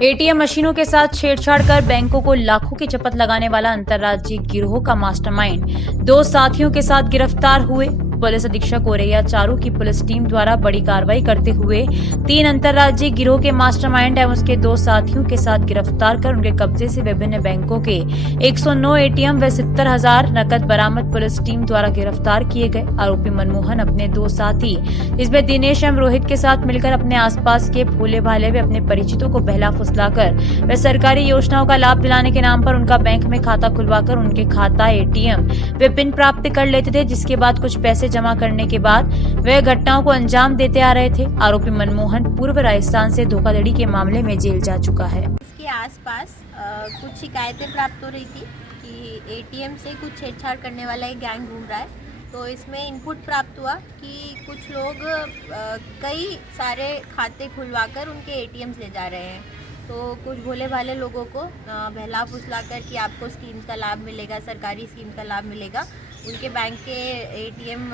ATM मशीनों के साथ छेड़छाड़ कर बैंकों को लाखों की चपत लगाने वाला अंतर्राज्यीय गिरोह का मास्टरमाइंड 2 साथियों के साथ गिरफ्तार हुए। पुलिस अधीक्षक ओरैया चारू की पुलिस टीम द्वारा बड़ी कार्रवाई करते हुए 3 अंतर्राज्यीय गिरोह के मास्टरमाइंड एवं उसके 2 साथियों के साथ गिरफ्तार कर उनके कब्जे से विभिन्न बैंकों के 109 एटीएम व 70,000 नकद बरामद पुलिस टीम द्वारा गिरफ्तार किए गए। आरोपी मनमोहन अपने 2 साथी इसमें दिनेश एवं रोहित के साथ मिलकर अपने आसपास के भोले भाले व अपने परिचितों को बहला फुसलाकर व सरकारी योजनाओं का लाभ दिलाने के नाम पर उनका बैंक में खाता खुलवाकर उनके खाता एटीएम वे पिन प्राप्त कर लेते थे, जिसके बाद कुछ पैसे जमा करने के बाद वे घटनाओं को अंजाम देते आ रहे थे। आरोपी मनमोहन पूर्व राजस्थान से धोखाधड़ी के मामले में जेल जा चुका है। इसके आसपास कुछ शिकायतें प्राप्त हो रही थी कि एटीएम से कुछ छेड़छाड़ करने वाला एक गैंग घूम रहा है। तो इसमें इनपुट प्राप्त हुआ कि कुछ लोग कई सारे खाते खुलवाकर उनके एटीएम्स ले जा रहे हैं। तो कुछ भोले भाले लोगों को बहला फुसला कर कि आपको स्कीम का लाभ मिलेगा, सरकारी स्कीम का लाभ मिलेगा, उनके बैंक के एटीएम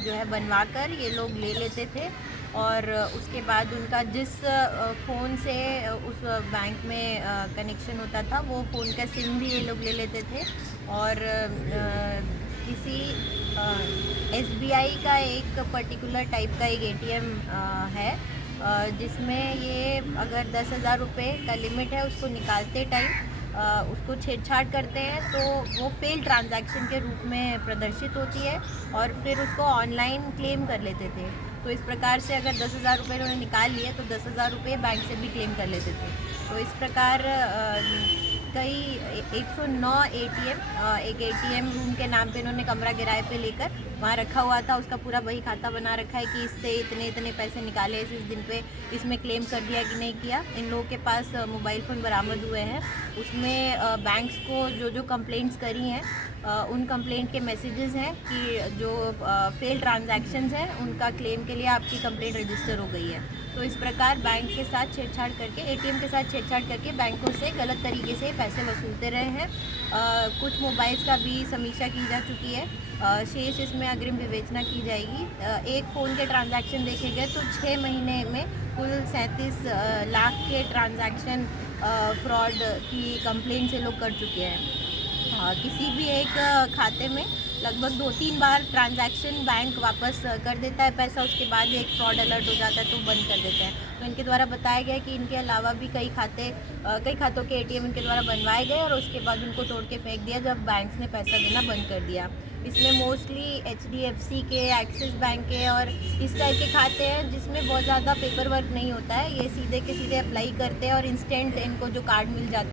जो है बनवा कर ये लोग ले लेते थे। और उसके बाद उनका जिस फ़ोन से उस बैंक में कनेक्शन होता था वो फ़ोन का सिम भी ये लोग ले लेते थे। और किसी एसबीआई का एक पर्टिकुलर टाइप का एक एटीएम है जिसमें ये अगर 10,000 रुपये का लिमिट है उसको निकालते टाइम उसको छेड़छाड़ करते हैं तो वो फेल ट्रांजैक्शन के रूप में प्रदर्शित होती है और फिर उसको ऑनलाइन क्लेम कर लेते थे। तो इस प्रकार से अगर 10,000 रुपये उन्होंने निकाल लिए तो 10,000 रुपये बैंक से भी क्लेम कर लेते थे। तो इस प्रकार कई 109 एटीएम एक एटीएम रूम के नाम पे इन्होंने कमरा किराए पे लेकर वहाँ रखा हुआ था। उसका पूरा वही खाता बना रखा है कि इससे इतने इतने पैसे निकाले, इस दिन पे इसमें क्लेम कर दिया कि नहीं किया। इन लोगों के पास मोबाइल फ़ोन बरामद हुए हैं। उसमें बैंक्स को जो कंप्लेंट्स करी हैं उन कंप्लेंट के मैसेजेस हैं कि जो फेल ट्रांजैक्शंस हैं उनका क्लेम के लिए आपकी कंप्लेंट रजिस्टर हो गई है। तो इस प्रकार बैंक के साथ छेड़छाड़ करके, एटीएम के साथ छेड़छाड़ करके बैंकों से गलत तरीके से पैसे वसूलते रहे हैं। कुछ मोबाइल्स का भी समीक्षा की जा चुकी है। शेष इसमें अग्रिम विवेचना की जाएगी। एक फ़ोन के ट्रांजैक्शन देखे गए तो 6 महीने में कुल 37 लाख के ट्रांजैक्शन फ्रॉड की कंप्लेंट से लोग कर चुके हैं। किसी भी एक खाते में लगभग 2-3 बार ट्रांजैक्शन बैंक वापस कर देता है पैसा, उसके बाद एक फ्रॉड अलर्ट हो जाता है तो बंद कर देते हैं। तो इनके द्वारा बताया गया कि इनके अलावा भी कई खातों के एटीएम इनके द्वारा बनवाए गए और उसके बाद उनको तोड़ के फेंक दिया जब बैंक्स ने पैसा देना बंद कर दिया। इसमें मोस्टली HDFC के, एक्सिस बैंक के और इस टाइप के खाते हैं जिसमें बहुत ज़्यादा पेपर वर्क नहीं होता है। ये सीधे के सीधे अप्लाई करते हैं और इंस्टेंट इनको जो कार्ड मिल जाता है।